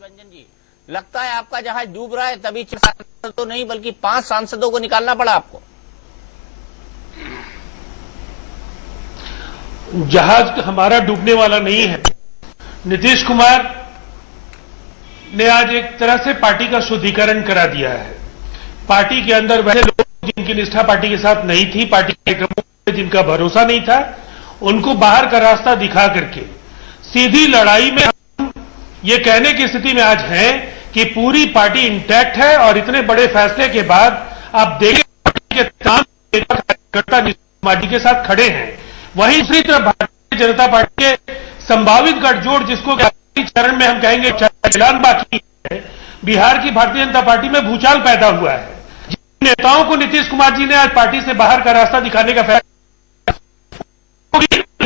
रंजन जी, लगता है आपका जहाज डूब रहा है, तभी 4 सांसद तो नहीं बल्कि 5 सांसदों को निकालना पड़ा आपको। जहाज हमारा डूबने वाला नहीं है। नीतीश कुमार ने आज एक तरह से पार्टी का शुद्धिकरण करा दिया है। पार्टी के अंदर वैसे लोग जिनकी निष्ठा पार्टी के साथ नहीं थी, पार्टी कार्यक्रमों में जिनका भरोसा नहीं था, उनको बाहर का रास्ता दिखा करके सीधी लड़ाई में हम ये कहने की स्थिति में आज हैं कि पूरी पार्टी इंटैक्ट है। और इतने बड़े फैसले के बाद आप देखें पार्टी के तमाम कार्यकर्ता पार्टी के साथ खड़े हैं। वहीं दूसरी तरफ भारतीय जनता पार्टी के संभावित गठजोड़, जिसको चरण में हम कहेंगे ऐलान बाकी है, बिहार की भारतीय जनता पार्टी में भूचाल पैदा हुआ है। जिन नेताओं को नीतीश कुमार जी ने आज पार्टी से बाहर का रास्ता दिखाने का फैसला,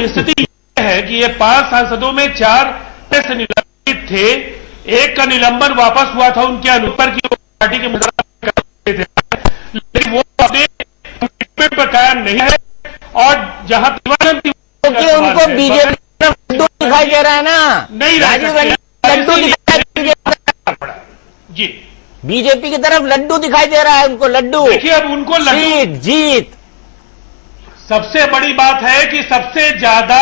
स्थिति यह है कि ये 5 सांसदों में 4 से निलंबित थे। एक का निलंबन वापस हुआ था उनके अनुपर की पार्टी के मुद्दा करते थे, लेकिन वो अपने कमिटमेंट पर कायम नहीं है। और जहां उनको बीजेपी लड्डू दिखाई दे रहा है ना, नहीं राजीव रंजन लड्डू दिखाई पड़ा जी, बीजेपी की तरफ लड्डू दिखाई दे रहा है उनको, लड्डू। देखिए अब उनको जीत। सबसे बड़ी बात है कि सबसे ज्यादा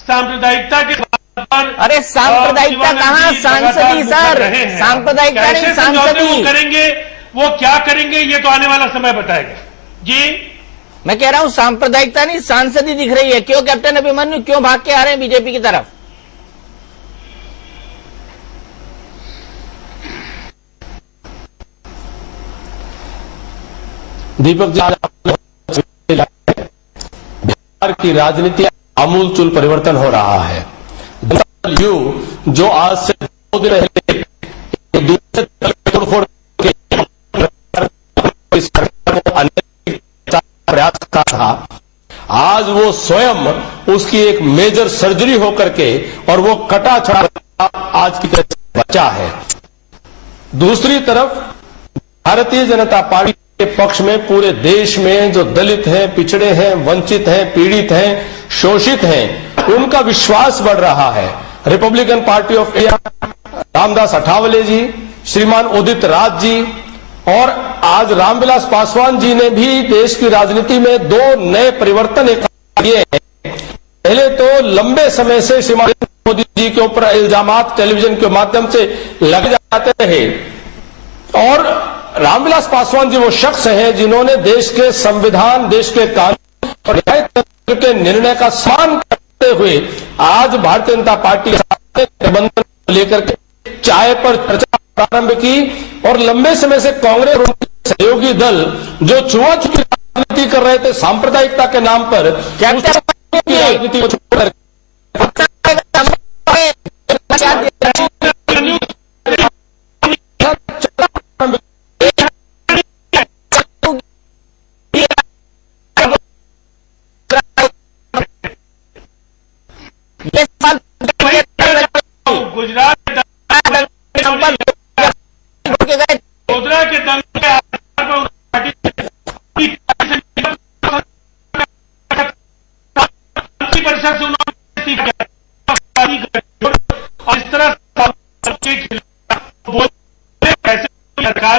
सांप्रदायिकता के पर, अरे सांप्रदायिकता कहाँ, सांसदी सर, सांप्रदायिकता नहीं सांसदी करेंगे। वो क्या करेंगे ये तो आने वाला समय बताएगा जी। मैं कह रहा हूं सांप्रदायिकता नहीं सांसदी दिख रही है। क्यों कैप्टन अभिमन्यु, क्यों भाग के आ रहे हैं बीजेपी की तरफ? दीपक जी, बिहार की राजनीति आमूलचूल परिवर्तन हो रहा है। जो आज से 2 दिन पहले दूसरे तोड़फोड़ प्रयास का था, आज वो स्वयं उसकी एक मेजर सर्जरी होकर के और वो कटा छड़ा आज की तरह बचा है। दूसरी तरफ भारतीय जनता पार्टी के पक्ष में पूरे देश में जो दलित हैं, पिछड़े हैं, वंचित हैं, पीड़ित हैं, शोषित हैं, उनका विश्वास बढ़ रहा है। Republican Party of India, Ramdas Athawale ji, श्रीमान उदित राज जी और आज रामविलास पासवान जी ने भी देश की राजनीति में 2 नए परिवर्तन किए हैं। पहले तो लंबे समय से श्रीमान मोदी जी के ऊपर इल्जामात टेलीविजन के माध्यम से लगे जाते रहे, और रामविलास पासवान जी वो शख्स हैं जिन्होंने देश के संविधान, देश के कानून और न्यायतंत्र के निर्णय का सम्मान करते हुए आज भारतीय जनता पार्टी के साथ गठबंधन लेकर के चाय पर चर्चा प्रारंभ की। और लंबे समय से कांग्रेस और उनके सहयोगी दल जो छुआछूत राजनीति कर रहे थे सांप्रदायिकता के नाम पर, राजनीति को छोड़कर गुजरात गोधरा के दंगे के आधार पर पार्टी परिषद से उन्होंने और इस तरह के खिलाफ सरकार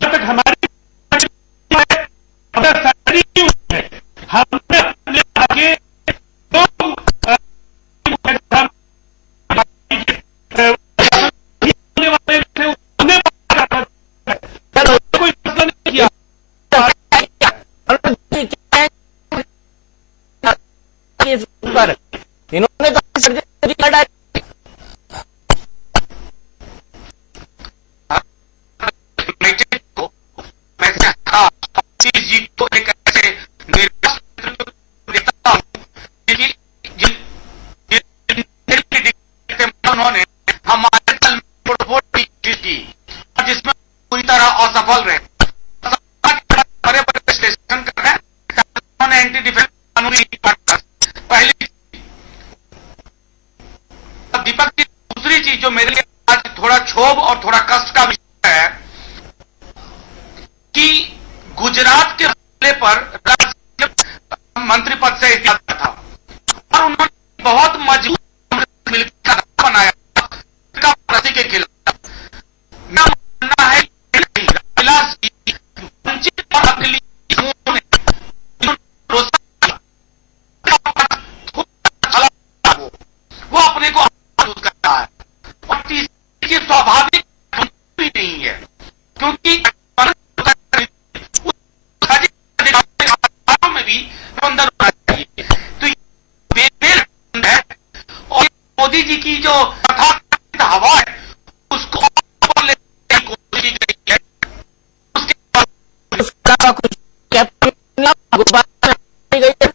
जब तक हमारी हमने अपने आगे कोई फैसला नहीं किया। इन्होंने उन्होंने हमारे दल में तोड़फोड़ की जिसमें पूरी तरह असफल रहे, बड़े बड़े विश्लेषण कर रहे हैं। एंटी डिफेंस कानून पहली। दीपक की दूसरी चीज जो मेरे लिए आज थोड़ा क्षोभ और थोड़ा कष्ट का विषय है कि गुजरात के मसले पर मंत्री पद से इस्तीफा था। मोदी जी की जो तथाकथित हवा है उसको और लेने की कोशिश की गई है। उसके अलावा कुछ कैप्टन गुब्बारा नहीं गई है।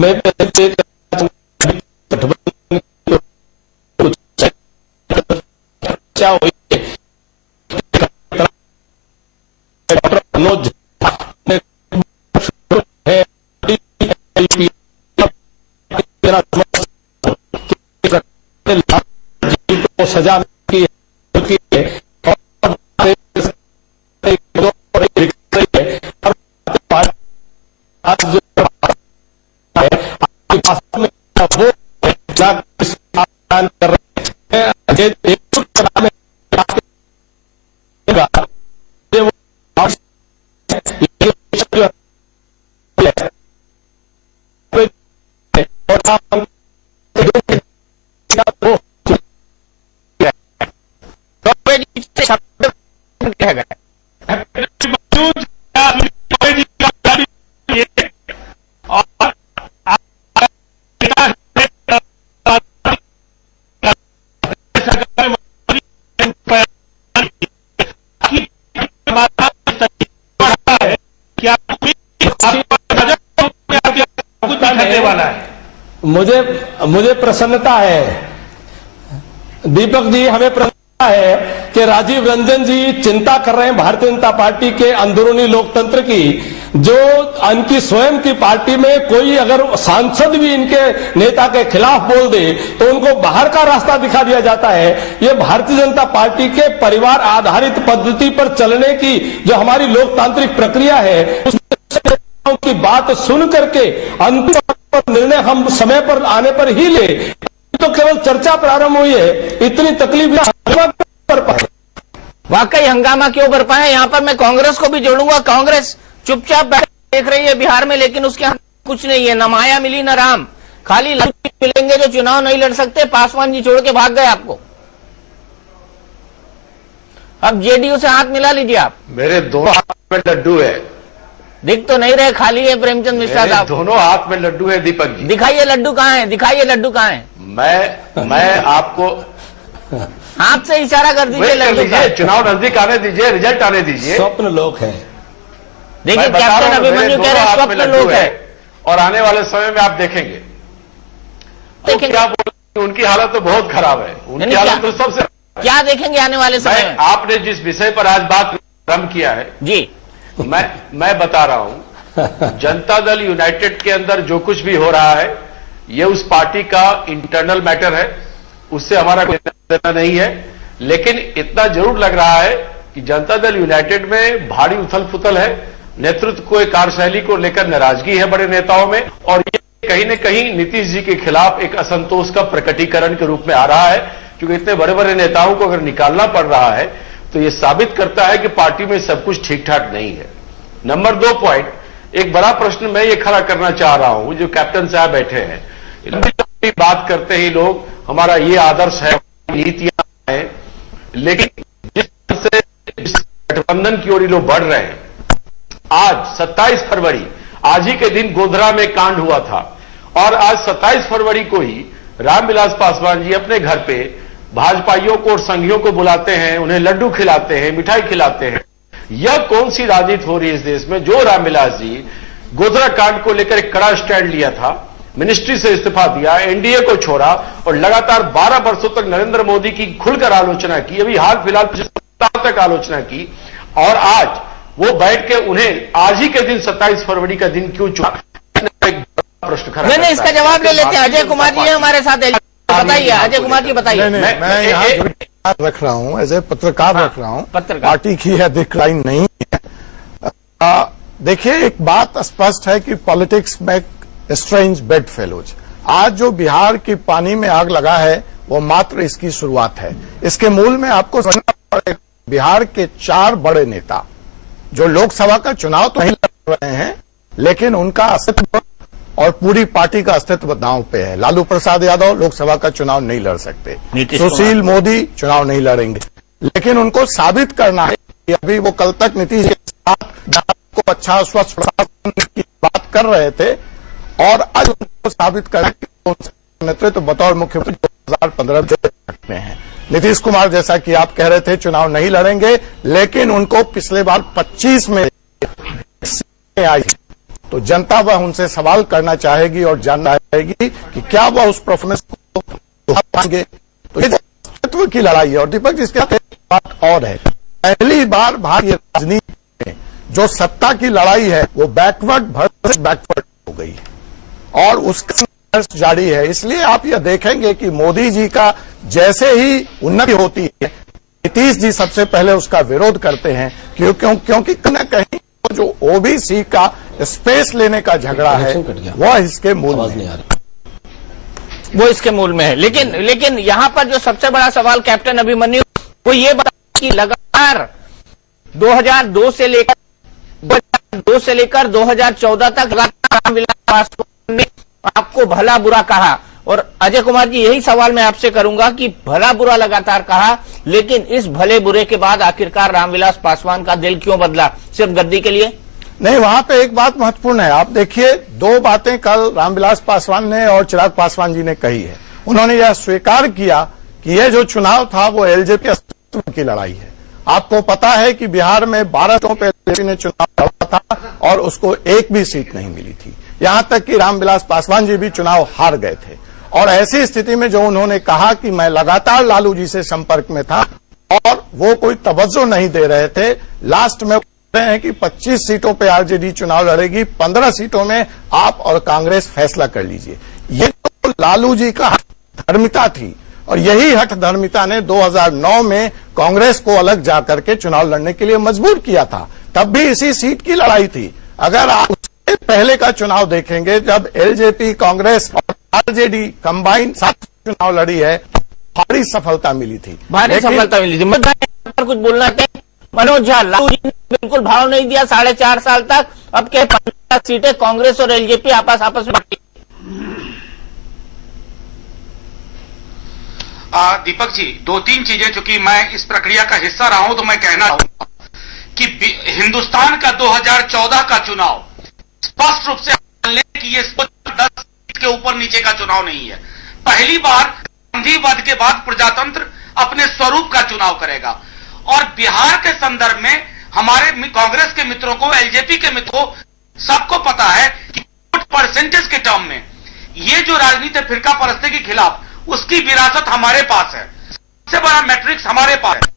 मैं क्या हुई डॉक्टर मनोज को सजा की आज जो वो कर रहे हैं मुझे प्रसन्नता है दीपक जी, हमें प्रसन्नता है कि राजीव रंजन जी चिंता कर रहे हैं भारतीय जनता पार्टी के अंदरूनी लोकतंत्र की। जो इनकी स्वयं की पार्टी में कोई अगर सांसद भी इनके नेता के खिलाफ बोल दे तो उनको बाहर का रास्ता दिखा दिया जाता है। ये भारतीय जनता पार्टी के परिवार आधारित पद्धति पर चलने की जो हमारी लोकतांत्रिक प्रक्रिया है उसमें की बात सुन करके अंतिम निर्णय हम समय पर आने पर ही ले, तो केवल चर्चा प्रारंभ हुई है, इतनी तकलीफ कर पाए। वाकई हंगामा क्यों कर पाए? यहाँ पर मैं कांग्रेस को भी जोड़ूंगा। कांग्रेस चुपचाप देख रही है बिहार में, लेकिन उसके यहाँ कुछ नहीं है, न माया मिली न राम, खाली लड्डू मिलेंगे जो चुनाव नहीं लड़ सकते। पासवान जी छोड़ के भाग गए आपको। अब जेडीयू से हाथ मिला लीजिए आप। मेरे दोनों हाथ में लड्डू है। दिख तो नहीं रहे, खाली है प्रेमचंद मिश्रा साहब। दोनों हाथ में लड्डू है दीपक जी। दिखाइए लड्डू कहाँ है, दिखाइए लड्डू कहाँ है। मैं आपको हाथ से इशारा कर दीजिए लड्डू का। चुनाव नजदीक आने दीजिए, रिजल्ट आने दीजिए। स्वप्न लोक है। देखिए कैप्टन अभिमन्यु कह रहे हैं स्वप्न लोक है, और आने वाले समय में आप देखेंगे तो क्या बोल, उनकी हालत तो बहुत खराब है। उनकी हालत तो सबसे क्या देखेंगे आने वाले समय में? आपने जिस विषय पर आज बात प्रारंभ किया है जी, मैं बता रहा हूं, जनता दल यूनाइटेड के अंदर जो कुछ भी हो रहा है ये उस पार्टी का इंटरनल मैटर है, उससे हमारा कोई लेना नहीं है। लेकिन इतना जरूर लग रहा है कि जनता दल यूनाइटेड में भारी उथल पुथल है, नेतृत्व को कार्यशैली को लेकर नाराजगी है बड़े नेताओं में, और ये कहीं न कहीं नीतीश जी के खिलाफ एक असंतोष का प्रकटीकरण के रूप में आ रहा है। क्योंकि इतने बड़े बड़े नेताओं को अगर निकालना पड़ रहा है तो ये साबित करता है कि पार्टी में सब कुछ ठीक ठाक नहीं है। नंबर 2 पॉइंट, एक बड़ा प्रश्न मैं ये खड़ा करना चाह रहा हूं, जो कैप्टन साहब बैठे हैं, लंबी बात करते ही लोग हमारा ये आदर्श है, नीतियां हैं, लेकिन जिस गठबंधन की ओर ये लोग बढ़ रहे हैं, आज 27 फरवरी आज ही के दिन गोधरा में कांड हुआ था, और आज 27 फरवरी को ही रामविलास पासवान जी अपने घर पे भाजपाइयों को और संघियों को बुलाते हैं, उन्हें लड्डू खिलाते हैं, मिठाई खिलाते हैं। यह कौन सी राजनीति हो रही है इस देश में? जो रामविलास जी गोधरा कांड को लेकर एक कड़ा स्टैंड लिया था, मिनिस्ट्री से इस्तीफा दिया, एनडीए को छोड़ा और लगातार 12 वर्षों तक नरेंद्र मोदी की खुलकर आलोचना की, अभी हाल फिलहाल 5 सप्ताह तक आलोचना की, और आज वो बैठ के उन्हें आज ही के दिन 27 फरवरी का दिन क्यों चुना? प्रश्न खड़ा नहीं, इसका जवाब ले लेते हैं। अजय कुमार जी हमारे साथ, बताइए अजय कुमार जी बताइए। मैं यहाँ रख रहा हूँ, एज ए पत्रकार रख रहा हूँ, पार्टी की है डिक्लाइन नहीं है। देखिए, एक बात स्पष्ट है कि पॉलिटिक्स में स्ट्रेंज बेड फेलोज। आज जो बिहार की पानी में आग लगा है वो मात्र इसकी शुरुआत है। इसके मूल में आपको समझना पड़ेगा, बिहार के 4 बड़े नेता जो लोकसभा का चुनाव तो नहीं लड़ रहे हैं, लेकिन उनका अस्तित्व और पूरी पार्टी का अस्तित्व दांव पे है। लालू प्रसाद यादव लोकसभा का चुनाव नहीं लड़ सकते, सुशील मोदी चुनाव नहीं लड़ेंगे, लेकिन उनको साबित करना है कि अभी वो कल तक नीतीश के साथ को अच्छा स्वच्छ प्रशासन की बात कर रहे थे और आज उनको साबित करना कि नेतृत्व बतौर मुख्यमंत्री 2015 में है। नीतीश कुमार जैसा कि आप कह रहे थे चुनाव नहीं लड़ेंगे, लेकिन उनको पिछले बार 25 में आई, तो जनता वह उनसे सवाल करना चाहेगी और जानना चाहेगी कि क्या वह उस परफॉर्मेंस को पाएंगे। तो ये नेतृत्व की लड़ाई है। और दीपक जी, इसके साथ एक बात और है, पहली बार भारतीय राजनीति में जो सत्ता की लड़ाई है वो बैकवर्ड वर्सेस बैकवर्ड हो गई है और उसका संघर्ष जारी है। इसलिए आप यह देखेंगे कि मोदी जी का जैसे ही उन्नति होती है, नीतीश जी सबसे पहले उसका विरोध करते हैं, क्योंकि कहीं न कहीं जो ओबीसी का स्पेस लेने का झगड़ा है वह इसके मूल में है। वो इसके मूल में है। लेकिन यहाँ पर जो सबसे बड़ा सवाल कैप्टन अभिमन्यु वो ये बता कि लगातार 2002 से लेकर 2014 तक लगातार रामविलास पासवान ने आपको भला बुरा कहा, और अजय कुमार जी यही सवाल मैं आपसे करूंगा कि भला बुरा लगातार कहा, लेकिन इस भले बुरे के बाद आखिरकार रामविलास पासवान का दिल क्यों बदला? सिर्फ गद्दी के लिए? नहीं, वहां पे एक बात महत्वपूर्ण है। आप देखिए, दो बातें कल रामविलास पासवान ने और चिराग पासवान जी ने कही है। उन्होंने यह स्वीकार किया कि यह जो चुनाव था वो एलजेपी अस्तित्व की लड़ाई है। आपको पता है कि बिहार में 12 सीटों पर एलजेपी ने चुनाव लड़ा था और उसको एक भी सीट नहीं मिली थी। यहां तक कि रामविलास पासवान जी भी चुनाव हार गए थे। और ऐसी स्थिति में जो उन्होंने कहा कि मैं लगातार लालू जी से संपर्क में था और वो कोई तवज्जो नहीं दे रहे थे, लास्ट में कह रहे हैं कि 25 सीटों पे आरजेडी चुनाव लड़ेगी, 15 सीटों में आप और कांग्रेस फैसला कर लीजिए। ये तो लालू जी का धर्मिता थी और यही हठ धर्मिता ने 2009 में कांग्रेस को अलग जाकर के चुनाव लड़ने के लिए मजबूर किया था। तब भी इसी सीट की लड़ाई थी। अगर आप उससे पहले का चुनाव देखेंगे, जब एलजेपी, कांग्रेस और आरजेडी कंबाइन साथ चुनाव लड़ी है, भारी सफलता मिली थी। भारी सफलता मिली थी। पर कुछ बोलना चाहिए मनोज झा, लालू जी ने बिल्कुल भाव नहीं दिया 4.5 साल तक, अब के 15 सीटें कांग्रेस और एलजेपी आपस में। दीपक जी, 2-3 चीजें, चूंकि मैं इस प्रक्रिया का हिस्सा रहा हूं तो मैं कहना चाहूंगा कि हिंदुस्तान का 2014 का चुनाव स्पष्ट रूप से कि ये 10 सीट के ऊपर नीचे का चुनाव नहीं है। पहली बार गांधीवाद के बाद प्रजातंत्र अपने स्वरूप का चुनाव करेगा। और बिहार के संदर्भ में हमारे कांग्रेस के मित्रों को, एलजेपी के मित्रों को, सबको पता है कि वोट परसेंटेज के टर्म में ये जो राजनीति फिरका परस्ती के खिलाफ, उसकी विरासत हमारे पास है। सबसे बड़ा मैट्रिक्स हमारे पास है।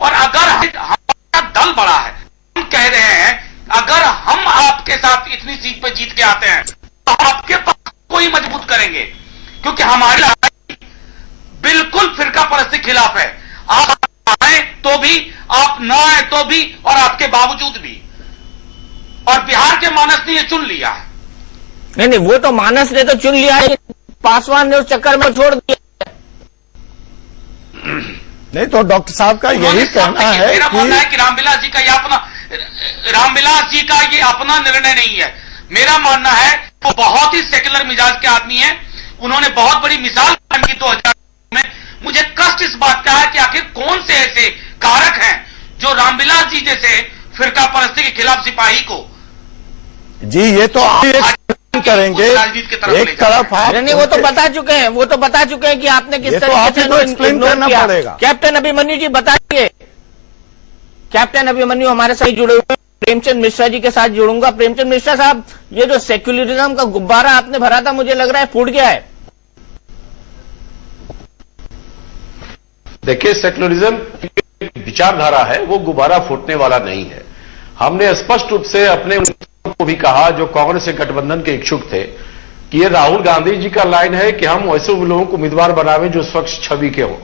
और अगर हमारा दल बड़ा है, हम कह रहे हैं अगर हम आपके साथ इतनी सीट पे जीत के आते हैं तो आपके पास कोई मजबूत करेंगे, क्योंकि हमारी लड़ाई बिल्कुल फिरका परस्ती के खिलाफ है। आप आए तो भी, आप न आए तो भी, और आपके बावजूद भी। और बिहार के मानस ने ये चुन लिया है। नहीं, वो तो मानस ने तो चुन लिया है, पासवान ने उस चक्कर में छोड़ दिया। नहीं तो डॉक्टर साहब का यही कहना है मेरा मानना है कि रामविलास जी का ये अपना निर्णय नहीं है। मेरा मानना है वो बहुत ही सेक्युलर मिजाज के आदमी हैं। उन्होंने बहुत बड़ी मिसाल कायम की 2000 में। मुझे कष्ट इस बात का है कि आखिर कौन से ऐसे कारक हैं जो रामविलास जी जैसे फिरका परस्ती के खिलाफ सिपाही को, जी ये तो आप करेंगे एक तरफ आप, नहीं वो तो बता चुके हैं, कि आपने किस तरीके से एक्सप्लेन करना पड़ेगा। कैप्टन अभिमन्यु जी बताइए। कैप्टन अभिमन्यु हमारे साथ जुड़े हुए, प्रेमचंद मिश्रा जी के साथ जुड़ूंगा। प्रेमचंद मिश्रा साहब, ये जो सेक्युलरिज्म का गुब्बारा आपने भरा था, मुझे लग रहा है फूट गया है। देखिए, सेक्युलरिज्म की विचारधारा है, वो गुब्बारा फूटने वाला नहीं है। हमने स्पष्ट रूप से अपने को भी कहा जो कांग्रेस से गठबंधन के इच्छुक थे कि ये राहुल गांधी जी का लाइन है कि हम ऐसे लोगों को उम्मीदवार बनावे जो स्वच्छ छवि के हो,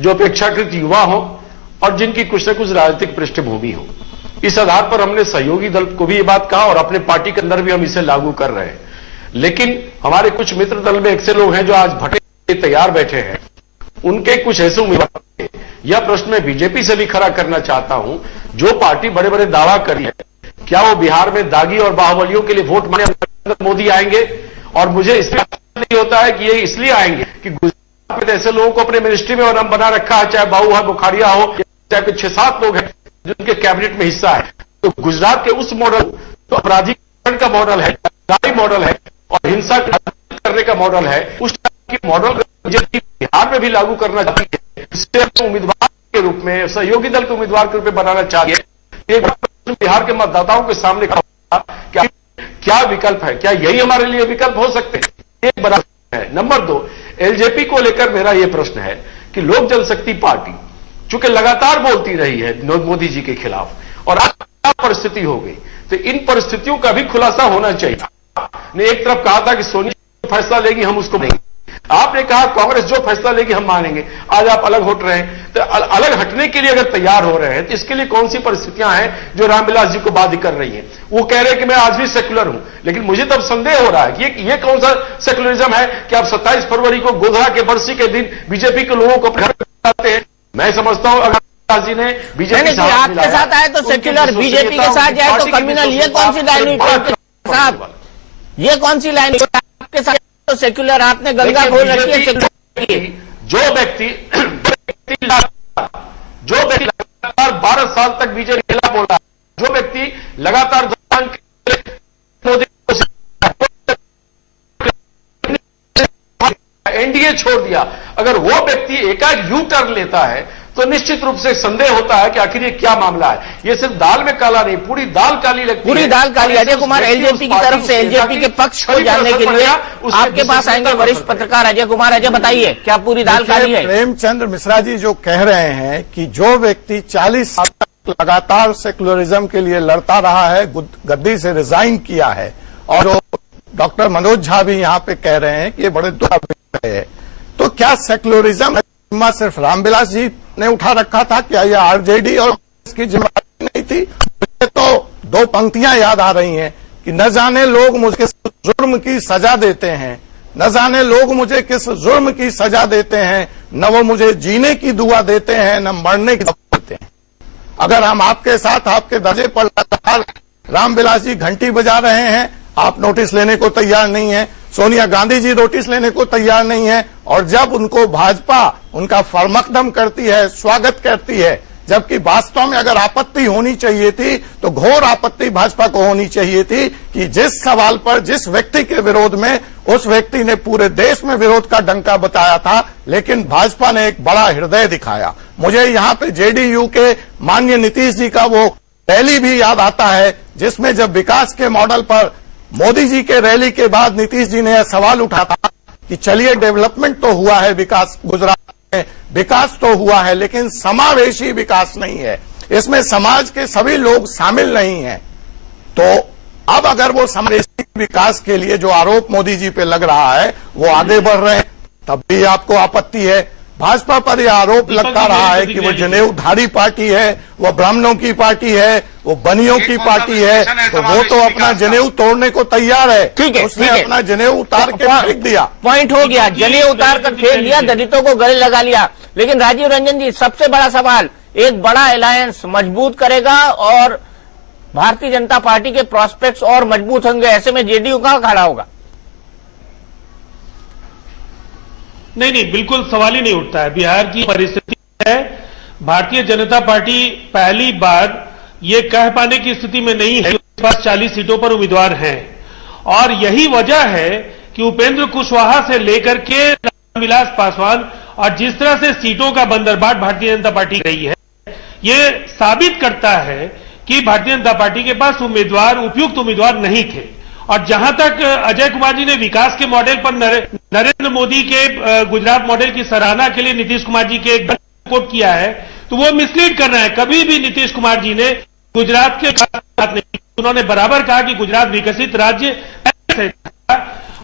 जो अपेक्षाकृत युवा हो और जिनकी कुछ न कुछ राजनीतिक पृष्ठभूमि हो। इस आधार पर हमने सहयोगी दल को भी ये बात कहा और अपने पार्टी के अंदर भी हम इसे लागू कर रहे हैं। लेकिन हमारे कुछ मित्र दल में ऐसे लोग हैं जो आज भटे तैयार बैठे हैं, उनके कुछ ऐसे उम्मीदवार। यह प्रश्न मैं बीजेपी से भी खड़ा करना चाहता हूं, जो पार्टी बड़े बड़े दावा करी है, क्या वो बिहार में दागी और बाहुबलियों के लिए वोट मांगने मोदी आएंगे? और मुझे इसलिए नहीं होता है कि ये इसलिए आएंगे कि गुजरात में ऐसे लोगों को अपने मिनिस्ट्री में और हम बना रखा है, चाहे बाबू है, बुखारिया हो, चाहे कुछ 6-7 लोग हैं जिनके कैबिनेट में हिस्सा है। तो गुजरात के उस मॉडल तो अपराधीकरण का मॉडल है, गाड़ी मॉडल है और हिंसा करने का मॉडल है, उस तरह के मॉडल बीजेपी बिहार में भी लागू करना चाहती है। इससे उम्मीदवार के रूप में, सहयोगी दल के उम्मीदवार के रूप में बनाना चाहिए। एक बिहार के मतदाताओं के सामने खड़ा क्या विकल्प है, क्या यही हमारे लिए विकल्प हो सकते हैं? एक बड़ा है। नंबर 2, एलजेपी को लेकर मेरा यह प्रश्न है कि लोक जनशक्ति पार्टी चूंकि लगातार बोलती रही है मोदी जी के खिलाफ और आज क्या परिस्थिति हो गई, तो इन परिस्थितियों का भी खुलासा होना चाहिए। ने एक तरफ कहा था कि सोनिया फैसला लेगी हम उसको नहीं, आपने कहा कांग्रेस जो फैसला लेगी हम मानेंगे। आज आप अलग हट रहे हैं, तो अलग हटने के लिए अगर तैयार हो रहे हैं तो इसके लिए कौन सी परिस्थितियां हैं जो रामविलास जी को बाध्य कर रही हैं? वो कह रहे हैं कि मैं आज भी सेक्युलर हूं, लेकिन मुझे तब संदेह हो रहा है कि ये कौन सा सेक्युलरिज्म है कि आप 27 फरवरी को गोधरा के बरसी के दिन बीजेपी के लोगों को जाते हैं। मैं समझता हूं अगर जी ने बीजेपी आपके साथ आए तो सेक्युलर, बीजेपी के साथ जाए तो कम्युनल, ये कौन सी लाइन हुई साहब? ये कौन सी लाइन आपके साथ तो सेक्युलर? आपने गंगा खोल रखी है सेक्युलर। जो व्यक्ति लगातार 12 साल तक बीजेपी के खिलाफ बोला, जो व्यक्ति लगातार एनडीए छोड़ दिया, अगर वो व्यक्ति एकाएक यू टर्न लेता है तो निश्चित रूप से संदेह होता है कि आखिर ये क्या मामला है। ये सिर्फ दाल में काला नहीं, पूरी दाल काली लगती है। पूरी दाल काली। अजय कुमार एलजेपी की तरफ से, एलजेपी के पक्ष को जानने के लिए आपके पास आएंगे वरिष्ठ पत्रकार अजय कुमार। अजय बताइए, क्या पूरी दाल काली है? प्रेमचंद्र मिश्रा जी जो कह रहे हैं कि जो व्यक्ति 40 साल तक लगातार सेक्युलरिज्म के लिए लड़ता रहा है, गद्दी से रिजाइन किया है, और डॉक्टर मनोज झा भी यहाँ पे कह रहे हैं कि ये बड़े दुख है, तो क्या सेक्युलरिज्म सिर्फ रामविलास जी ने उठा रखा था? क्या यह आरजेडी और इसकी जिम्मेदारी नहीं थी? मुझे तो 2 पंक्तियां याद आ रही हैं कि न जाने लोग मुझे किस जुर्म की सजा देते हैं, न जाने लोग मुझे किस जुर्म की सजा देते हैं, न वो मुझे जीने की दुआ देते हैं, न मरने की दुआ देते हैं। अगर हम आपके साथ आपके दर्जे पर लगातार रामविलास जी घंटी बजा रहे हैं, आप नोटिस लेने को तैयार नहीं है, सोनिया गांधी जी नोटिस लेने को तैयार नहीं है, और जब उनको भाजपा उनका फरमकदम करती है, स्वागत करती है, जबकि वास्तव में अगर आपत्ति होनी चाहिए थी तो घोर आपत्ति भाजपा को होनी चाहिए थी कि जिस सवाल पर, जिस व्यक्ति के विरोध में उस व्यक्ति ने पूरे देश में विरोध का डंका बताया था, लेकिन भाजपा ने एक बड़ा हृदय दिखाया। मुझे यहाँ पे जेडीयू के माननीय नीतीश जी का वो रैली भी याद आता है, जिसमें जब विकास के मॉडल पर मोदी जी के रैली के बाद नीतीश जी ने यह सवाल उठा था कि चलिए डेवलपमेंट तो हुआ है, विकास गुजरात में विकास तो हुआ है, लेकिन समावेशी विकास नहीं है, इसमें समाज के सभी लोग शामिल नहीं हैं। तो अब अगर वो समावेशी विकास के लिए जो आरोप मोदी जी पे लग रहा है वो आगे बढ़ रहे हैं, तब भी आपको आपत्ति है। भाजपा पर यह आरोप लगता रहा है कि वो जनेऊधारी पार्टी है, वो ब्राह्मणों की पार्टी है, वो बनियों की पार्टी है, तो वो तो अपना जनेऊ तोड़ने को तैयार है। ठीक है, उसने अपना जनेऊ उतार के फेंक दिया। पॉइंट हो गया, जनेऊ उतार कर फेंक दिया, दलितों को गले लगा लिया। लेकिन राजीव रंजन जी, सबसे बड़ा सवाल, एक बड़ा अलायंस मजबूत करेगा और भारतीय जनता पार्टी के प्रोस्पेक्ट्स और मजबूत होंगे, ऐसे में जेडीयू कहां खड़ा होगा? नहीं, बिल्कुल सवाल ही नहीं उठता है। बिहार की परिस्थिति है, भारतीय जनता पार्टी पहली बार ये कह पाने की स्थिति में नहीं है कि उसके पास 40 सीटों पर उम्मीदवार हैं, और यही वजह है कि उपेंद्र कुशवाहा से लेकर के रामविलास पासवान और जिस तरह से सीटों का बंदरबाट भारतीय जनता पार्टी रही है, ये साबित करता है कि भारतीय जनता पार्टी के पास उम्मीदवार, उपयुक्त उम्मीदवार नहीं थे। और जहां तक अजय कुमार जी ने विकास के मॉडल पर नरेंद्र मोदी के गुजरात मॉडल की सराहना के लिए नीतीश कुमार जी के एक कोट किया है, तो वो मिसलीड कर रहे हैं। कभी भी नीतीश कुमार जी ने गुजरात के बात नहीं, उन्होंने बराबर कहा कि गुजरात विकसित राज्य है,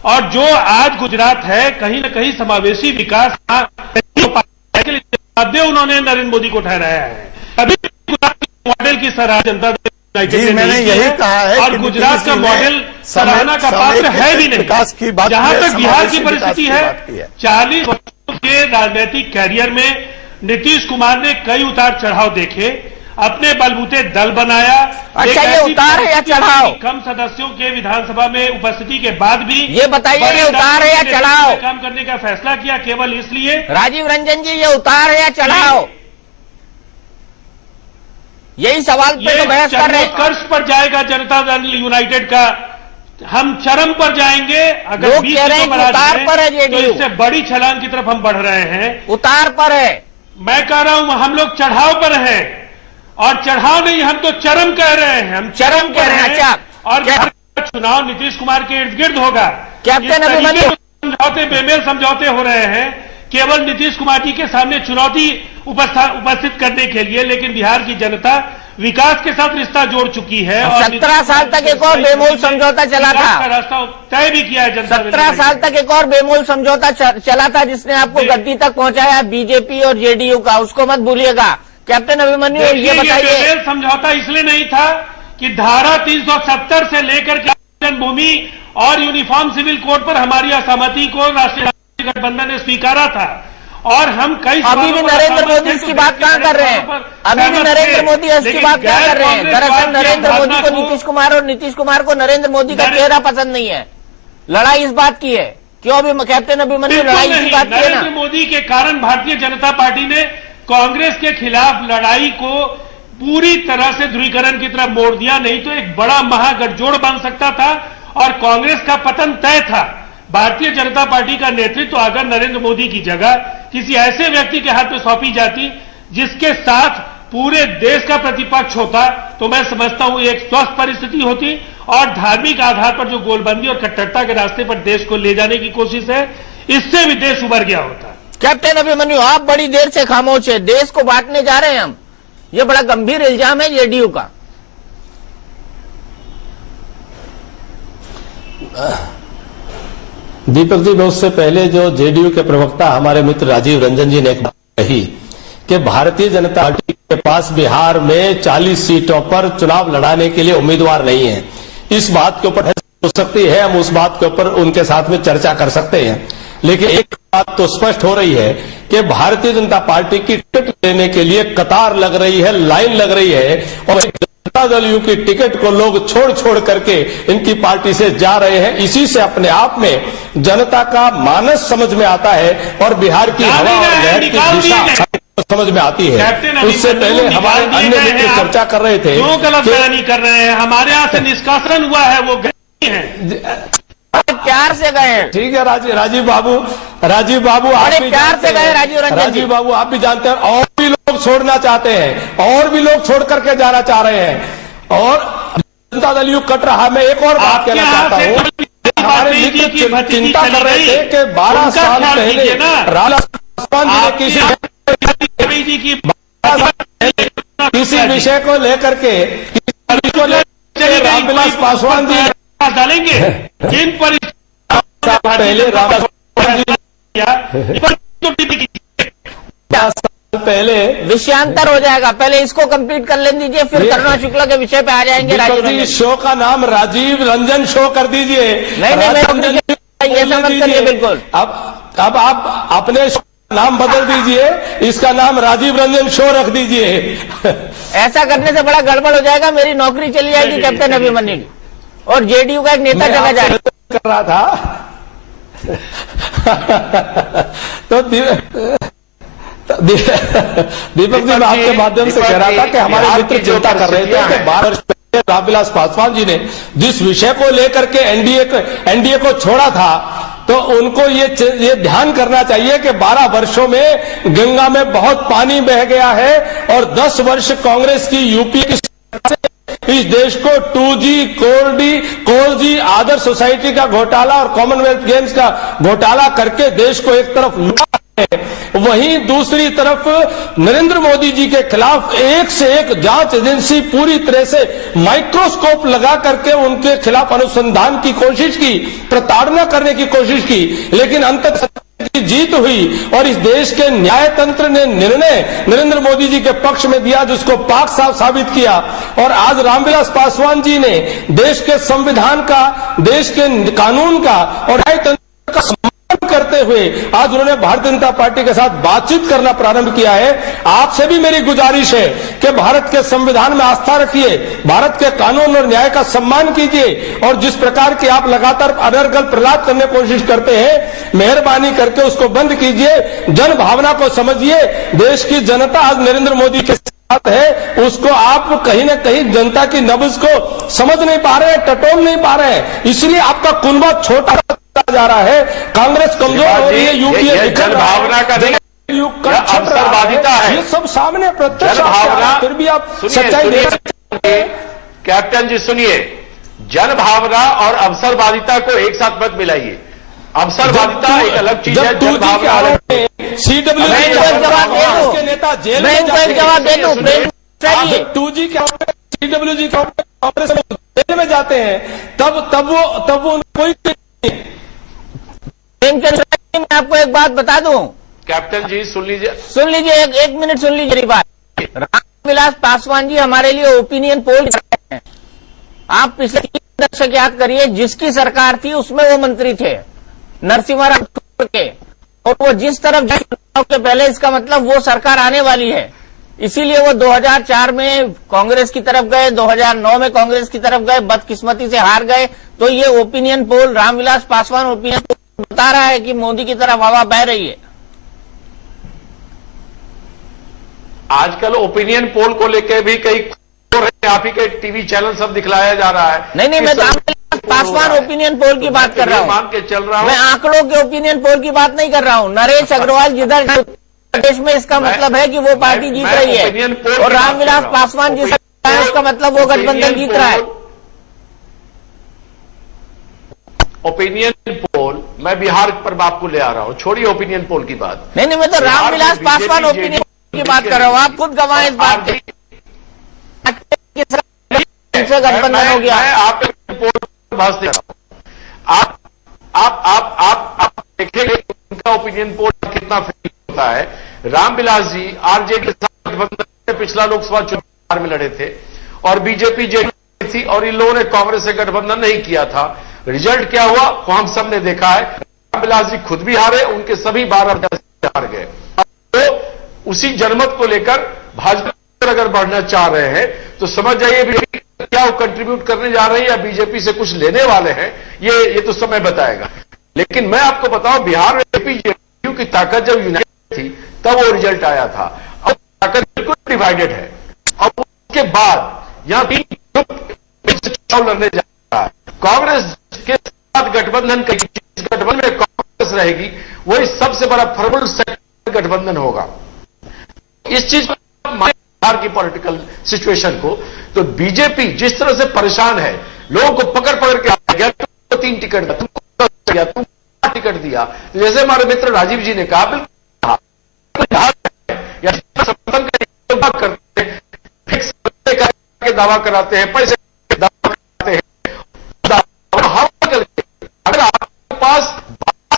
और जो आज गुजरात है कहीं न कहीं समावेशी विकास नहीं हो पाया के लिए उन्होंने नरेंद्र मोदी को ठहराया है। अभी गुजरात के मॉडल की सराहना जनता जी मैंने यही कहा है और गुजरात का मॉडल सराहना का पात्र है भी नहीं। विकास की बात, जहां तक बिहार की परिस्थिति है, 40 वर्षों के राजनीतिक कैरियर में नीतीश कुमार ने कई उतार चढ़ाव देखे, अपने बलबूते दल बनाया। अच्छा, ये उतार है या चढ़ाव? कम सदस्यों के विधानसभा में उपस्थिति के बाद भी ये बताइए, ये उतार है या चढ़ाव? काम करने का फैसला किया केवल इसलिए। राजीव रंजन जी, ये उतार है या चढ़ाव? यही सवाल पे तो बहस कर रहे हैं। कर्ज पर जाएगा जनता दल यूनाइटेड का हम चरम पर जाएंगे। अगर लोग 20 कह रहे हैं सीटों कि उतार आ पर है जाए, तो जेडीयू। इससे बड़ी छलांग की तरफ हम बढ़ रहे हैं। उतार पर है। मैं कह रहा हूं हम लोग चढ़ाव पर हैं, और चढ़ाव नहीं, हम तो चरम कह रहे हैं। हम चरम कह रहे हैं। अच्छा, और बिहार का चुनाव नीतीश कुमार के इर्द गिर्द होगा। कैप्टन इस अभिमन्यु, तरीके के समझौते, बेमेल समझौते हो रहे हैं केवल नीतीश कुमार जी के सामने चुनौती उपस्थित करने के लिए, लेकिन बिहार की जनता विकास के साथ रिश्ता जोड़ चुकी है। और 17 साल तक एक और बेमोल समझौता चला था। विकास का रास्ता तय भी किया है जनता ने। 17 साल तक एक और बेमोल समझौता चला था, जिसने आपको गद्दी तक पहुंचाया, बीजेपी और जेडीयू का, उसको मत भूलिएगा। कैप्टन अभिमन्यु, ये बताइए। बेमेल समझौता इसलिए नहीं था कि धारा 370 से लेकर के जन्मभूमि और यूनिफॉर्म सिविल कोड पर हमारी असहमति को राष्ट्रीय गठबंधन ने स्वीकारा था, और हम कई अभी भी नरेंद्र मोदी इसकी बात कहां कर रहे हैं? अभी भी नरेंद्र मोदी इसकी बात क्या कर रहे हैं? दरअसल नरेंद्र मोदी को नीतीश कुमार और नीतीश कुमार को नरेंद्र मोदी का चेहरा पसंद नहीं है। लड़ाई इस बात की है। क्यों अभी कैप्टन अभिमन्यु, लड़ाई इसी बात की है ना? नरेंद्र मोदी के कारण भारतीय जनता पार्टी ने कांग्रेस के खिलाफ लड़ाई को पूरी तरह से ध्रुवीकरण की तरफ मोड़ दिया, नहीं तो एक बड़ा महागठजोड़ बन सकता था और कांग्रेस का पतन तय था। भारतीय जनता पार्टी का नेतृत्व अगर नरेंद्र मोदी की जगह किसी ऐसे व्यक्ति के हाथ में सौंपी जाती जिसके साथ पूरे देश का प्रतिपक्ष होता, तो मैं समझता हूं एक स्वस्थ परिस्थिति होती, और धार्मिक आधार पर जो गोलबंदी और कट्टरता के रास्ते पर देश को ले जाने की कोशिश है, इससे भी देश उभर गया होता। कैप्टन अभिमन्यु, आप बड़ी देर से खामोश है। देश को बांटने जा रहे हैं हम, ये बड़ा गंभीर इल्जाम है जेडीयू का। दीपक जी, मैं उससे पहले जो जेडीयू के प्रवक्ता हमारे मित्र राजीव रंजन जी ने एक बात कही कि भारतीय जनता पार्टी के पास बिहार में 40 सीटों पर चुनाव लड़ाने के लिए उम्मीदवार नहीं है। इस बात के ऊपर हो सकती है, हम उस बात के ऊपर उनके साथ में चर्चा कर सकते हैं, लेकिन एक बात तो स्पष्ट हो रही है कि भारतीय जनता पार्टी की टिकट लेने के लिए कतार लग रही है, लाइन लग रही है, और जनता दल यू की टिकट को लोग छोड़ छोड़ करके इनकी पार्टी से जा रहे हैं। इसी से अपने आप में जनता का मानस समझ में आता है और बिहार की हवा और लहर की दिशा समझ में आती है। उससे पहले हमारे अन्य मित्र चर्चा कर रहे थे, जो गलत बयानी कर रहे हैं, हमारे यहाँ से निष्कासन हुआ है, वो गलत है। प्यार से गए। ठीक है राजीव बाबू, आप भी प्यार से गए। राजीव बाबू, आप भी जानते हैं, और भी लोग छोड़ना चाहते हैं, और भी लोग छोड़ करके जाना चाह रहे हैं, और जनता दल यू कट रहा है। मैं एक और बात कहना चाहता हूँ, हमारे मित्र चिंता कर रहे थे कि 12 साल पहले राजस्थान जी ने किसी विषय को लेकर के रामविलास पासवान जी डालेंगे, जिन पर पहले पहले विषयांतर हो जाएगा। पहले इसको कंप्लीट कर लेने दीजिए, फिर करुणा शुक्ला के विषय पे आ जाएंगे। राजीव रंजन शो का नाम राजीव रंजन शो कर दीजिए। नहीं, ये समझ करिए बिल्कुल। अब आप अपने नाम बदल दीजिए, इसका नाम राजीव रंजन शो रख दीजिए। ऐसा करने से बड़ा गड़बड़ हो जाएगा, मेरी नौकरी चली जाएगी कैप्टन अभिमन्यु, और जेडीयू का एक नेता चला जाएगा। कर रहा था तो दीपक जी, मैं आपके माध्यम से कह रहा था कि हमारे मित्र चिंता कर रहे थे कि 12 वर्ष पहले रामविलास पासवान जी ने जिस विषय को लेकर के एनडीए को छोड़ा था, तो उनको ये ध्यान करना चाहिए कि 12 वर्षों में गंगा में बहुत पानी बह गया है, और 10 वर्ष कांग्रेस की यूपी की इस देश को 2G, कोल जी आदर्श सोसाइटी का घोटाला और कॉमनवेल्थ गेम्स का घोटाला करके देश को एक तरफ लुटा है, वहीं दूसरी तरफ नरेंद्र मोदी जी के खिलाफ एक से एक जांच एजेंसी पूरी तरह से माइक्रोस्कोप लगा करके उनके खिलाफ अनुसंधान की कोशिश की, प्रताड़ना करने की कोशिश की, लेकिन अंततः की जीत हुई और इस देश के न्याय तंत्र ने निर्णय नरेंद्र मोदी जी के पक्ष में दिया, जिसको पाक साफ साबित किया। और आज रामविलास पासवान जी ने देश के संविधान का, देश के कानून का और न्याय तंत्र का सम्मान करते हुए आज उन्होंने भारतीय जनता पार्टी के साथ बातचीत करना प्रारंभ किया है। आपसे भी मेरी गुजारिश है कि भारत के संविधान में आस्था रखिए, भारत के कानून और न्याय का सम्मान कीजिए, और जिस प्रकार की आप लगातार अनर्गल प्रहलाद करने की कोशिश करते हैं, मेहरबानी करके उसको बंद कीजिए, जन भावना को समझिए। देश की जनता आज नरेंद्र मोदी के बात है उसको आप कहीं ना कहीं जनता की नब्ज को समझ नहीं पा रहे हैं, टटोल नहीं पा रहे हैं, इसलिए आपका कुनबा छोटा जा रहा है, कांग्रेस कमजोर हो रही है, यूपीए जनभावना का नहीं, अवसरवादिता है, ये सब सामने प्रत्यक्ष जनभावना। फिर भी आप सच्चाई दे। कैप्टन जी सुनिए, जनभावना और अवसरवादिता को एक साथ मत मिलाइए। अवसरवादिता एक अलग चीज है, जनभावना अलग। सीडब्ल्यू मैं इनको एक जवाब दे दूं, के नेता जेल मैं में इनको एक जवाब दे दूं, चाहिए 2G के सीडब्ल्यूजी कांग्रेस जेल में जाते हैं, तब वो कोई प्रेमचंद, मैं आपको एक बात बता दूं, कैप्टन जी सुन लीजिए, एक मिनट सुन लीजिए मेरी बात। रामविलास पासवान जी हमारे लिए ओपिनियन पोल कर रहे हैं। आप पिछले 3 दशक याद करिए, जिसकी सरकार थी उसमें वो मंत्री थे, नरसिम्हा राव के, और वो जिस तरफ चुनाव के पहले, इसका मतलब वो सरकार आने वाली है। इसीलिए वो 2004 में कांग्रेस की तरफ गए, 2009 में कांग्रेस की तरफ गए, बदकिस्मती से हार गए। तो ये opinion poll, Ramvilas Paswan opinion poll बता रहा है कि मोदी की तरफ हवा बह रही है। आजकल ओपिनियन पोल को लेकर भी कई आप ही के टीवी चैनल सब दिखलाया जा रहा है। नहीं, मैं रामविलास पासवान ओपिनियन पोल की बात कर रहा हूँ, मान के चल रहा हूँ, मैं आंकड़ों के ओपिनियन पोल की बात नहीं कर रहा हूँ। नरेश अग्रवाल जिधर प्रदेश में, इसका मतलब है कि वो पार्टी जीत रही है, और रामविलास पासवान जिस है उसका मतलब वो गठबंधन जीत रहा है। ओपिनियन पोल, मैं बिहार पर आपको ले आ रहा हूं, छोड़िए ओपिनियन पोल की बात। नहीं, मैं तो रामविलास पासवान ओपिनियन की बात कर रहा हूँ, आप खुद गवाएं इस बात की। गठबंधन हो गया। मैं आपके पोल बहस दे रहा हूं, आप देखेंगे उनका ओपिनियन पोल कितना फेल होता है। रामविलास जी आरजेडी के साथ गठबंधन में पिछला लोकसभा चुनाव में लड़े थे, और बीजेपी जेडीयू थी, और इन लोगों ने कांग्रेस से गठबंधन नहीं किया था। रिजल्ट क्या हुआ वो हम सब ने देखा है। रामविलास जी खुद भी हारे, उनके सभी 12 हार गए। तो उसी जनमत को लेकर भाजपा अगर बढ़ना चाह रहे हैं तो समझ जाइए क्या वो कंट्रीब्यूट करने जा रहे हैं या बीजेपी से कुछ लेने वाले हैं, ये तो समय बताएगा। लेकिन मैं आपको बताऊं, बिहार में जेडीयू की ताकत जब यूनाइटेड थी तब वो रिजल्ट आया था। अब ताकत बिल्कुल डिवाइडेड है। अब उसके बाद यहां 3 ग्रुप चुनाव लड़ने जा रहा है। कांग्रेस के साथ गठबंधन का, जिस गठबंधन में कांग्रेस रहेगी वही सबसे बड़ा फॉर्मल सेक्टर गठबंधन होगा। इस चीज को बिहार की पॉलिटिकल सिचुएशन को, तो बीजेपी जिस तरह से परेशान है, लोगों को पकड़ के आ गया, तुमको 3 टिकट दिया, तुमको 5 टिकट दिया। तो जैसे हमारे मित्र राजीव जी ने कहा, बिल्कुल समर्थन करते हैं, फिक्स के दावा कराते हैं, पैसे दावा कराते हैं, अगर आपके पास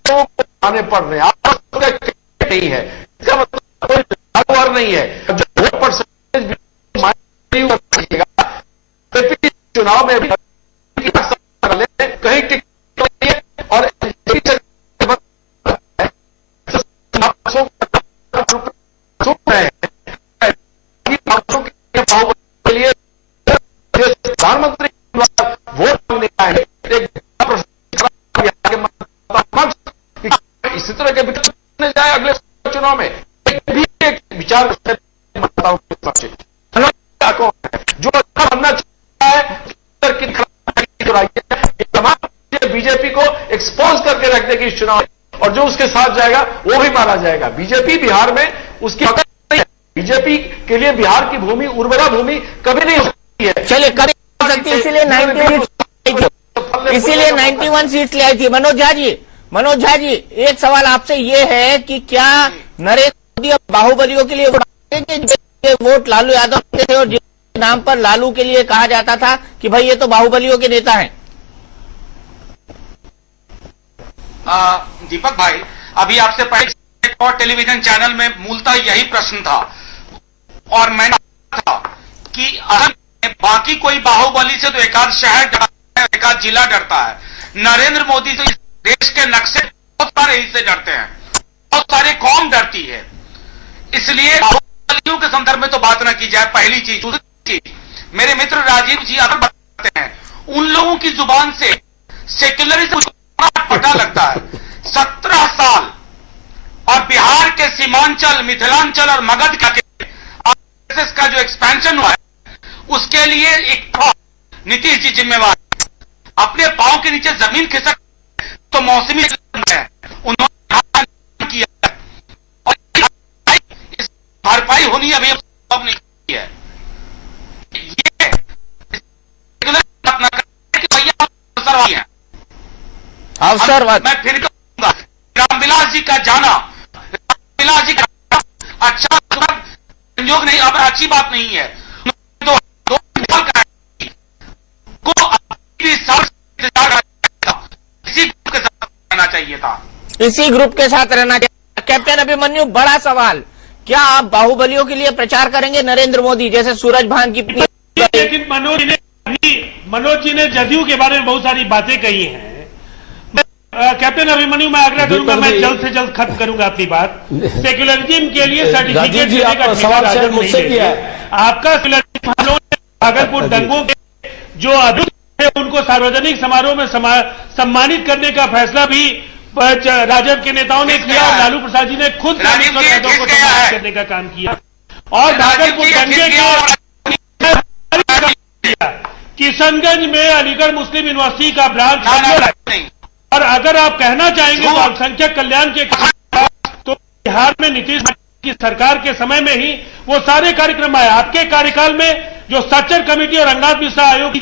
लोगों को आने पड़ रहे हैं, आपका नहीं है, इसका मतलब कोई लागू नहीं है। जो वोट परसेंटेज चुनाव में भी कहीं टिकट और के लिए प्रधानमंत्री वोट मांगने आए, इसी तरह के विचार जाए अगले चुनाव में, भी एक विचार जो बनना चाहता है, बीजेपी को एक्सपोज करके रखने की इस चुनाव, और जो उसके साथ जाएगा वो भी मारा जाएगा। बीजेपी बिहार में उसकी नहीं है। बीजेपी के लिए बिहार की भूमि उर्वरा भूमि कभी नहीं हो सकती है। चलिए, कभी हो सकती, इसीलिए 91 सीट्स ले आई थी। मनोज झा जी, एक सवाल आपसे ये है कि क्या नरेंद्र मोदी अब बाहुबलियों के लिए वोट लालू यादव के थे, और जिस नाम पर लालू के लिए कहा जाता था कि भाई ये तो बाहुबलियों के नेता हैं? दीपक भाई, अभी आपसे पहले एक और टेलीविजन चैनल में मूलतः यही प्रश्न था, और मैंने कहा था कि अगर बाकी कोई बाहुबली से तो एकाध शहर डरता है, एकाध जिला डरता है। नरेंद्र मोदी तो इस देश के नक्शे बहुत सारे हिस्से डरते हैं, बहुत सारी कौम डरती है। इसलिए बाहुबलियों के संदर्भ में तो बात न की जाए, पहली चीज। दूसरी चीज, मेरे मित्र राजीव जी अगर बताते हैं, उन लोगों की जुबान से सेक्युलरिज्म पता लगता है। 17 साल और बिहार के सीमांचल, मिथिलांचल और मगध का आरएसएस का जो एक्सपेंशन हुआ है उसके लिए एक नीतीश जी जिम्मेवार। अपने पांव के नीचे जमीन खिसक तो मौसमी है, उन्होंने किया और इस भरपाई होनी अभी अब नहीं की है। ये अपना कि भैया अवसरवादी हैं। अवसरवाद मैं फिर कहूंगा रामविलास जी का जाना, रामविलास जी का अच्छा संयोग नहीं, अब अच्छी बात नहीं है। तो इसी ग्रुप के साथ रहना चाहिए था, इसी ग्रुप के साथ रहना चाहिए। कैप्टन अभिमन्यु, बड़ा सवाल, क्या आप बाहुबलियों के लिए प्रचार करेंगे नरेंद्र मोदी जैसे सूरज भान की? लेकिन मनोज जी ने जदयू के बारे में बहुत सारी बातें कही हैं। कैप्टन अभिमन्यु, मैं आग्रह करूंगा, मैं जल्द से जल्द खत्म करूंगा अपनी बात। सेक्युलरिज्म के लिए सर्टिफिकेट देने का सवाल शायद मुझसे किया है। आपका भागलपुर दंगों के जो अभियुक्त थे उनको सार्वजनिक समारोह में सम्मानित करने का फैसला भी राजद के नेताओं ने किया और लालू प्रसाद जी ने खुद यादव को सम्मानित करने का काम किया। और भागलपुर दंगे के किशनगंज में अलीगढ़ मुस्लिम यूनिवर्सिटी का ब्रांच, और अगर आप कहना चाहेंगे तो अल्पसंख्यक कल्याण के तो बिहार में नीतीश की सरकार के समय में ही वो सारे कार्यक्रम आए। आपके कार्यकाल में जो सच्चर कमेटी और रंगनाथ मिश्रा आयोग की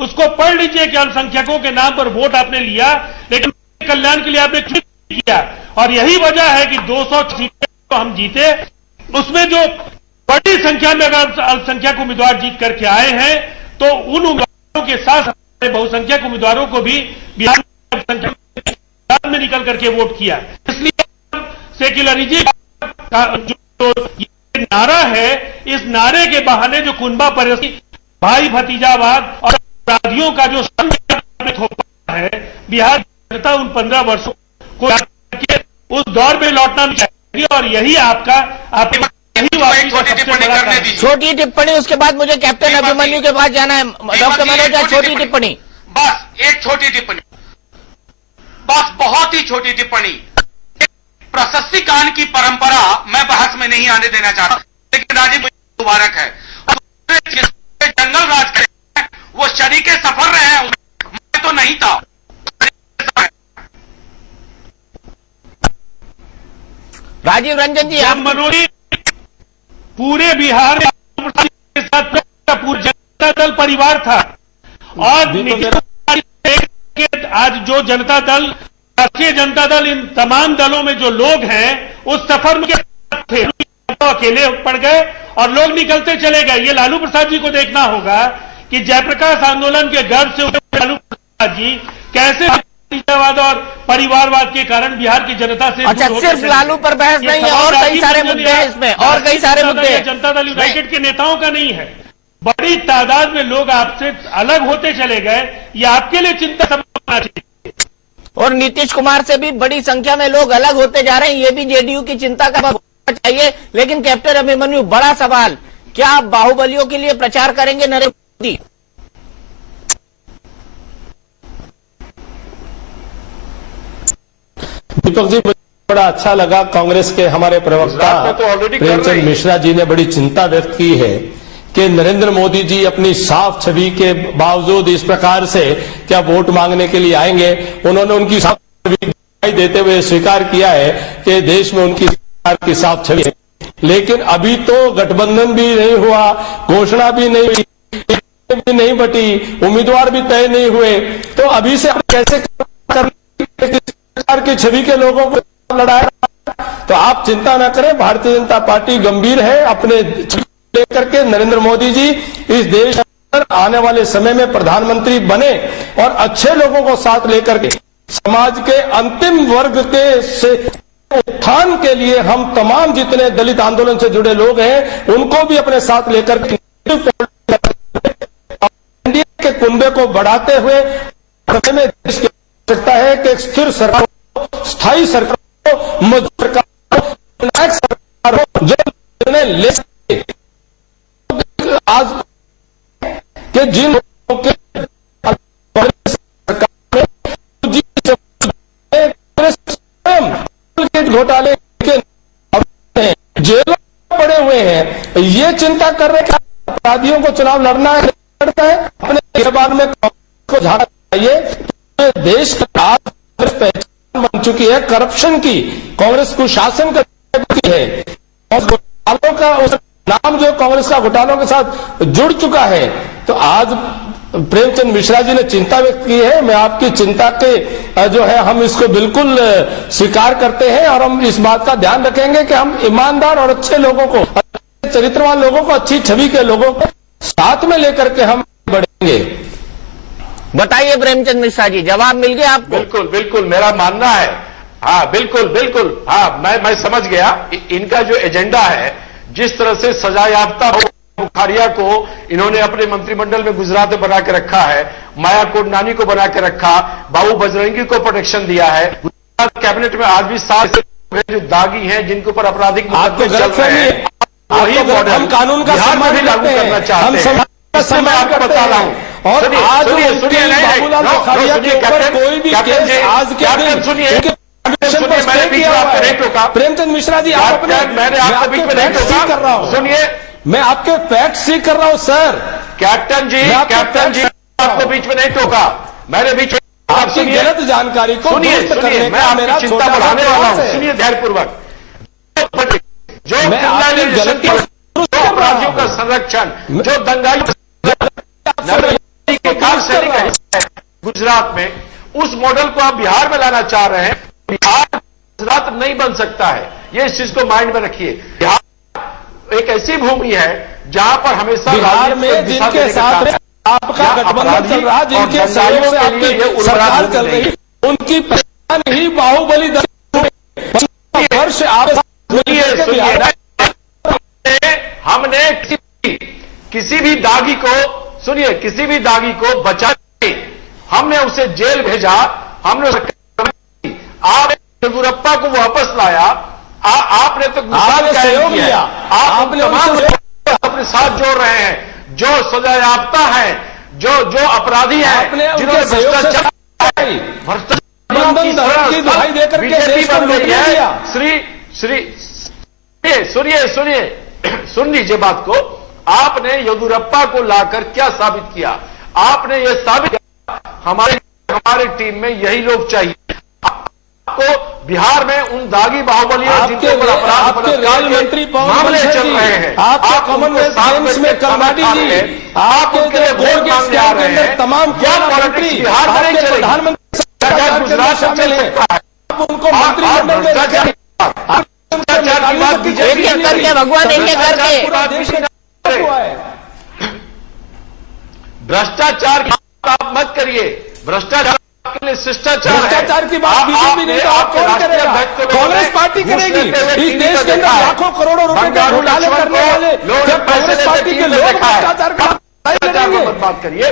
उसको पढ़ लीजिए कि अल्पसंख्यकों के नाम पर वोट आपने लिया, लेकिन कल्याण के लिए आपने कुछ नहीं किया। और यही वजह है कि 200 सीटें तो हम जीते, उसमें जो बड़ी संख्या में अगर अल्पसंख्यक उम्मीदवार जीत करके आए हैं तो उन उम्मीदवारों के साथ बहुसंख्यक उम्मीदवारों को भी बिहार में निकल करके वोट किया। इसलिए सेक्युलरिज्म का जो नारा है, इस नारे के बहाने जो कुनबा परिस्थिति, भाई भतीजावाद और अपराधियों का जो थोपा है, बिहार जनता उन 15 वर्षों को उस दौर में लौटना भी चाहिए। और यही छोटी टिप्पणी, उसके बाद मुझे कैप्टन अभिमन्यु के पास जाना है। डॉक्टर मनोज, छोटी टिप्पणी, बस एक छोटी टिप्पणी, बस बहुत ही छोटी टिप्पणी। प्रशस्ति कान की परंपरा मैं बहस में नहीं आने देना चाहता, लेकिन राजीव मुबारक है। जंगल राज करें वो शरीके सफर रहे हैं, मैं तो नहीं था। राजीव रंजन जी, आप मनोज, पूरे बिहार में के साथ पूरा जनता दल परिवार था और आज जो जनता दल, राष्ट्रीय जनता दल, इन तमाम दलों में जो लोग हैं उस सफर में थे, अकेले पड़ गए और लोग निकलते चले गए। ये लालू प्रसाद जी को देखना होगा कि जयप्रकाश आंदोलन के गर्भ से लालू प्रसाद जी कैसे और परिवारवाद के कारण बिहार की जनता से अच्छा, सिर्फ लालू पर बहस नहीं है, और कई सारे मुद्दे हैं इसमें, और कई सारे मुद्दे। जनता दल यूनाइटेड के नेताओं का नहीं है, बड़ी तादाद में लोग आपसे अलग होते चले गए, ये आपके लिए चिंता समझना चाहिए। और नीतीश कुमार से भी बड़ी संख्या में लोग अलग होते जा रहे हैं, ये भी जेडीयू की चिंता का होना चाहिए। लेकिन कैप्टन अभिमन्यु, बड़ा सवाल, क्या आप बाहुबलियों के लिए प्रचार करेंगे नरेंद्र मोदी? दीपक जी, बड़ा अच्छा लगा कांग्रेस के हमारे प्रवक्ता प्रेमचंद मिश्रा जी ने बड़ी चिंता व्यक्त की है कि नरेंद्र मोदी जी अपनी साफ छवि के बावजूद इस प्रकार से क्या वोट मांगने के लिए आएंगे। उन्होंने उनकी साफ छवि दिखाई देते हुए स्वीकार किया है कि देश में उनकी सरकार की साफ छवि है, लेकिन अभी तो गठबंधन भी नहीं हुआ, घोषणा भी नहीं हुई, भी नहीं बटी, उम्मीदवार भी तय नहीं हुए, तो अभी से हम कैसे सरकार की छवि के लोगों को लड़ाया। तो आप चिंता न करें, भारतीय जनता पार्टी गंभीर है अपने लेकर के। नरेंद्र मोदी जी इस देश में आने वाले समय में प्रधानमंत्री बने और अच्छे लोगों को साथ लेकर के समाज के अंतिम वर्ग के से उत्थान के लिए हम तमाम जितने दलित आंदोलन से जुड़े लोग हैं उनको भी अपने साथ लेकर के इंडिया के कुनबे को बढ़ाते हुए में देश की आवश्यकता है कि एक स्थिर सरकार हो, स्थायी सरकार हो, मजबूत सरकार हो, निर्णायक सरकार हो, जो निर्णय ले सके। आज के जिन लोगों के सरकार में घोटाले के जेलों में पड़े हुए हैं, ये चिंता कर रहे हैं कि अपराधियों को चुनाव लड़ना है, लड़ता है, अपने गिरबान में कांग्रेस को झाड़ना चाहिए। तो देश का आज पहचान बन चुकी है करप्शन की, कांग्रेस कुशासन की है, और घोटालों का उस नाम जो कांग्रेस का घोटालों के साथ जुड़ चुका है। तो आज प्रेमचंद मिश्रा जी ने चिंता व्यक्त की है। मैं आपकी चिंता के जो है हम इसको बिल्कुल स्वीकार करते हैं और हम इस बात का ध्यान रखेंगे कि हम ईमानदार और अच्छे लोगों को, चरित्रवान लोगों को, अच्छी छवि के लोगों को साथ में लेकर के हम बढ़ेंगे। बताइए प्रेमचंद मिश्रा जी, जवाब मिल गया आपको? बिल्कुल बिल्कुल, मेरा मानना है, हाँ बिल्कुल बिल्कुल, हाँ मैं समझ गया। इनका जो एजेंडा है, जिस तरह से सजा याफ्ता बुखारिया को इन्होंने अपने मंत्रिमंडल में गुजरात में बना के रखा है, माया कोडनानी को बना के रखा, बाबू बजरंगी को प्रोटेक्शन दिया है, गुजरात कैबिनेट में आज भी 7 जो दागी हैं जिनके ऊपर आपराधिक मुकदमे चल रहे हैं, वही मॉडल हम कानून का बिहार में भी लागू करना चाहते हैं। इससे मैं आपको बता रहा हूं, और आज सुनिए बाबूलाल बुखारिया के ऊपर कोई भी केस आज के दिन सुनिए, मैंने बीच में आपको नहीं टोका। प्रेमचंद मिश्रा जी, आप अपने, मैंने आपके बीच में नहीं कर रहा हूं, सुनिए, मैं आपके फैक्ट सीख कर रहा हूं सर। कैप्टन जी आपको बीच में नहीं टोका, मैंने बीच में आपकी गलत जानकारी को सुनिए, मैं आपकी चिंता बढ़ाने वाला हूं, सुनिए ध्यानपूर्वक। जो अपराधियों का संरक्षण, जो दंगाई के काल से गुजरात में, उस मॉडल को आप बिहार में लाना चाह रहे हैं। बिहार गुजरात नहीं बन सकता है, ये इस चीज को माइंड में रखिए। बिहार एक ऐसी भूमि है जहां पर हमेशा बिहार में जिनके साथ आपका गठबंधन चल रहा, जिनके सहयोग से आपकी सरकार चल रही, उनकी पहचान ही बाहुबली वर्ष हमने किसी भी दागी को, सुनिए, किसी भी दागी को बचाने हमने उसे जेल भेजा, हमने आप येदियुरप्पा को वापस लाया, आपने तो सहयोग किया, आपने अपने साथ जोड़ रहे हैं, जो सजायाफ्ता है, जो अपराधी है, जिन्होंने भ्रष्टाचार की दुहाई देकर बीजेपी बन गई है। सुन लीजिए बात को। आपने येदियुरप्पा को लाकर क्या साबित किया? आपने यह साबित किया हमारे टीम में यही लोग चाहिए। आपको बिहार में उन दागी बाहुबलियों जिनके ऊपर अपराध बलात्कार के मामले चल रहे हैं, आपके कॉमनवेल्थ गेम्स में कलमाडी जी, आपके वोट मांगने आ रहे हैं, तमाम क्या पॉलिटिक्स बिहार में नहीं चलेगी? प्रधानमंत्री गुजरात शामिल है, आप उनको मंत्रिमंडल में रखें। एक एक करके भगवान, एक एक करके। भ्रष्टाचार की बात आप मत करिए, भ्रष्टाचार के लिए शिष्टाचार की बात बीजेपी नहीं, तो आप कौन करेगा? कांग्रेस पार्टी करेगी। इस देश के अंदर लाखों करोड़ों रुपए के घोटाले करने वाले जब कांग्रेस पार्टी के लोग भ्रष्टाचार का बात करिए,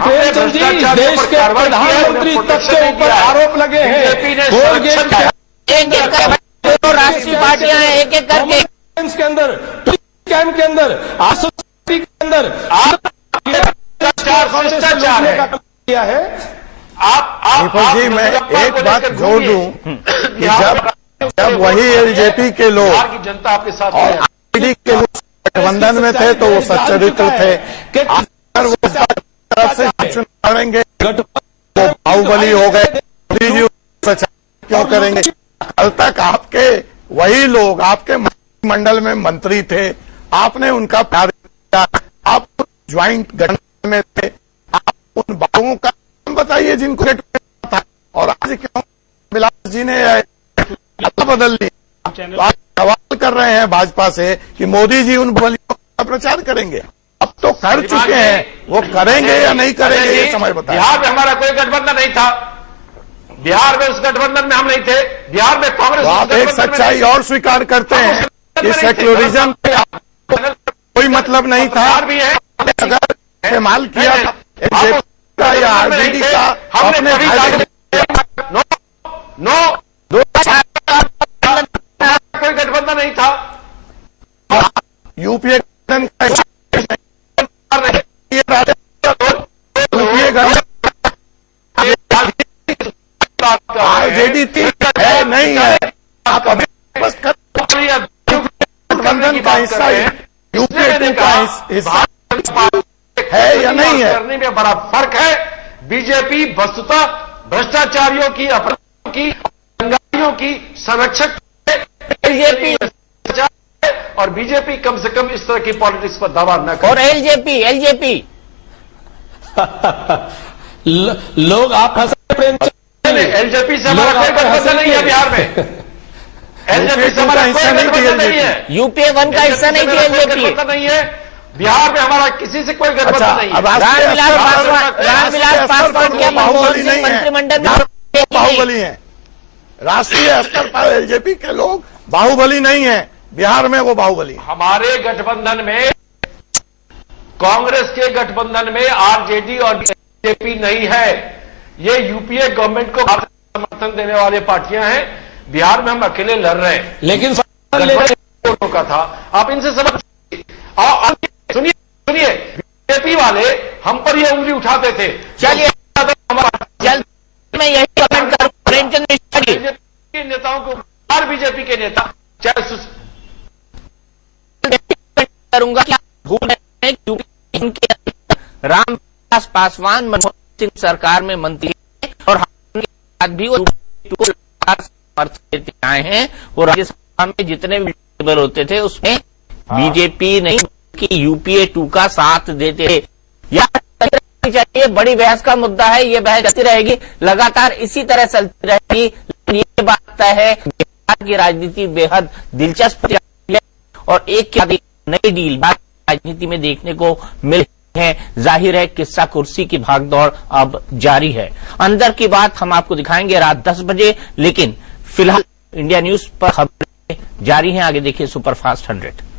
प्रेमचंद जी, देश के प्रधानमंत्री तक के ऊपर आरोप लगे हैं। एक एक करके राष्ट्रीय पार्टियां हैं, एक एक करके के अंदर, कैंप के अंदर, आसोसिएशन के अंदर किया है। दीपक जी, मैं एक बात जोड़ दूं कि जब वही एलजेपी के लोग की जनता आपके साथ और आरजेडी के लोग गठबंधन में थे, तो वो सच्चरित्र थे। अगर वो तरफ से चुनाव लड़ेंगे तो बाहुबली हो गए, क्यों करेंगे? कल तक आपके वही लोग आपके मंडल में मंत्री थे, आपने उनका प्यार किया, आप ज्वाइंट गठबंधन में थे, आप उन बाबुओं का नाम बताइए जिनको था, और आज क्यों विलास जी ने बदल ली? तो आप सवाल कर रहे हैं भाजपा से कि मोदी जी उन बलियों का प्रचार करेंगे। अब तो कर चुके हैं, वो करेंगे या नहीं करेंगे ये समय बताएं। बिहार में हमारा कोई गठबंधन नहीं था, बिहार में उस गठबंधन में हम नहीं थे, बिहार में कांग्रेस। तो आप एक सच्चाई और स्वीकार करते हैं कि सेक्युलरिज्म पे कोई मतलब नहीं था, अगर इस्तेमाल किया था या आरजेडी का अपने कोई गठबंधन नहीं था, यूपीए आरजेडी थी है नहीं है, आप अभी बस कर हिस्सा है या नहीं है? करने में बड़ा फर्क है। बीजेपी वस्तुतः भ्रष्टाचारियों की, अपराधियों की, दंगाइयों की संरक्षक एलजेपी और बीजेपी कम से कम इस तरह की पॉलिटिक्स पर दावा न करे। और एलजेपी लोग आप एलजेपी से हमारा कोई गठबंधन नहीं है बिहार में। एलजेपी से हमारा कोई गठबंधन नहीं है। यूपीए 1 का हिस्सा नहीं थी एलजेपी। गठबंधन नहीं है बिहार में, हमारा किसी से कोई गठबंधन नहीं है। रामविलास पासवान के मनमोहन सिंह मंत्रिमंडल में बाहुबली है। राष्ट्रीय स्तर पर एलजेपी के लोग बाहुबली नहीं है, बिहार में वो बाहुबली है। हमारे गठबंधन में, कांग्रेस के गठबंधन में आरजेडी और बीजेपी नहीं है। ये यूपीए गवर्नमेंट को समर्थन देने वाले पार्टियां हैं। बिहार में हम अकेले लड़ रहे हैं, लेकिन दोनों का था। आप इनसे समझ सुनिए बीजेपी वाले हम पर ये उंगली उठाते थे। चलिए जल्द मैं यही कमेंट करूं प्रेमचंद मिश्रा जी के नेताओं को, हर बीजेपी के नेता चाहे करूंगा कि भूल है उनके रामविलास पासवान मनमोहन सिंह सरकार में मंत्री हैं और उनके बाद भी वो समर्थन देते आए हैं। और राज्यसभा में जितने भी बिल होते थे उसमें बीजेपी नहीं कि यूपीए 2 का साथ देते थे। चाहिए, बड़ी बहस का मुद्दा है, ये बहस चलती रहेगी, लगातार इसी तरह चलती रहेगी। लेकिन ये बात तय है बिहार की राजनीति बेहद दिलचस्प है और एक के बाद एक नई डील राजनीति में देखने को मिल है। जाहिर है किस्सा कुर्सी की भागदौड़ अब जारी है। अंदर की बात हम आपको दिखाएंगे रात 10 बजे, लेकिन फिलहाल इंडिया न्यूज पर खबरें जारी हैं। आगे देखिए सुपरफास्ट 100।